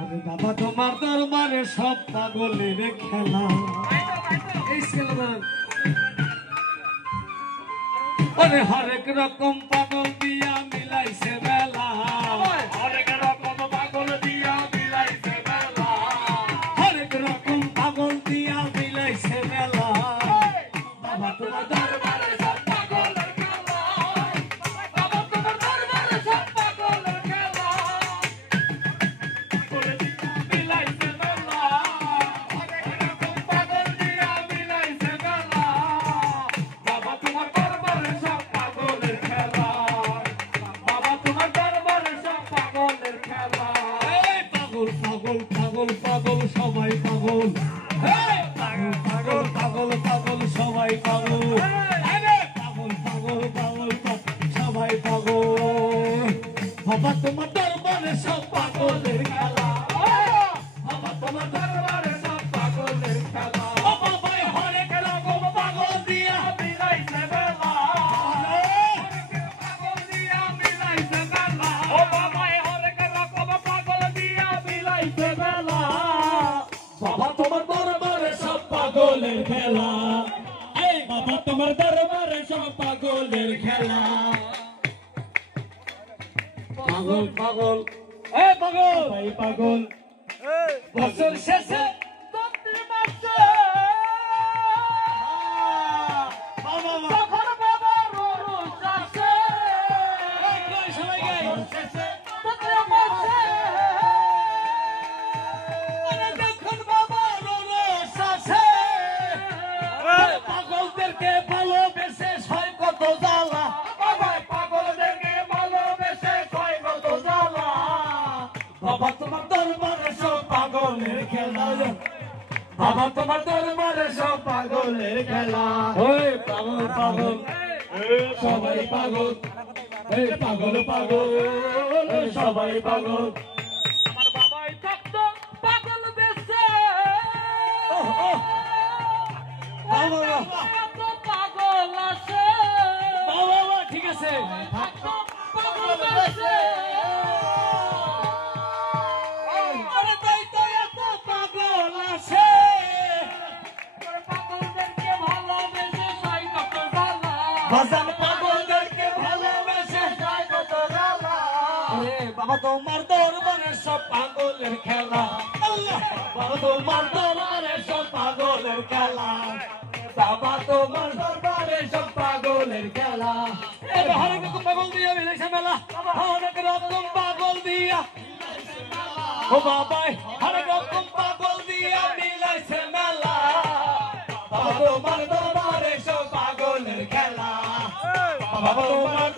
আরে বাবা তোমার দরবারে সব পাগলের খেলা। এই খেলা আরে হরেক রকম পাগল দিয়া মিলাইছে মেলা, হরেক রকম পাগল দিয়া মিলাইছে মেলা, হরেক রকম পাগল দিয়া মিলাইছে মেলা। বাবা তোমার দরবারে সব পাগলের খেলা, বাবা তোমার দরবারে সব পাগলের খেলা, মিলাইছে মেলা, হরেক রকম পাগল দিয়া মিলাইছে মেলা। বাবা তোমার দরবারে সব পাগলের খেলা, বাবা তোমার দরবারে সব পাগলের খেলা। এই পাগল পাগল পাগল পাগল সবাই পাগল, এই পাগল পাগল পাগল পাগল সবাই পাগল, আরে পাগল পাগল পাগল সবাই পাগল। বাবা তোমার দরবারে সব পাগলের খেলা, বাবা তোমার দরবারে সব পাগলের খেলা। বাবা ভাই হরেক রকম পাগল দিয়া মিলাইছে মেলা, পাগল দিয়া মিলাইছে মেলা। ও বাবা হরেক রকম পাগল দিয়া মিলাইছে মেলা। বাবা তোমার দরবারে সব পাগলের খেলা, এই বাবা তোমার দরবারে সব পাগলের খেলা। পাগল পাগল এ পাগল ভাই পাগল বছর শেষে প্রতি মাসে তখন বাবার রোজ আসে, সবাই গায় শেষে প্রতি মাসে যখন বাবার রোজ আসে, পাগলদেরকে ভালোবেসে সয় কত জ্বালা, পাগলদেরকে ভালোবেসে সয় কত জ্বালা। বাবা তোমার দরবারে সব পাগলের খেলা, বাবা তোমার দরবারে সব পাগলের খেলা। ওই পাগল পাগল সবাই পাগল, এই পাগল পাগল সবাই পাগল। আমার বাবাই থাকতো পাগল বেশে, পাগল আছে বাবা, ঠিক আছে থাকতো পাগল বেশে। আরে তাই তো এত পাগল আছে, পাগলদেরকে ভালোবেসে সয় কত জ্বালা, বাজান পাগলদেরকে ভালোবেসে সয় কত জ্বালা। আরে বাবা তোমার দরবারে সব পাগলের খেলা, আল্লাহ বাবা তোমার দরবারে সব পাগলের খেলা, বাবা তোমার দরবারে সব পাগলের খেলা। হরেক রকম পাগল দিয়া মিলাইছে মেলা, হরেক রকম পাগল দিয়া, ও বাবা হরেক রকম পাগল দিয়া মিলাইছে মেলা। বাবা তোমার দরবারে সব পাগলের খেলা, বাবা তোমার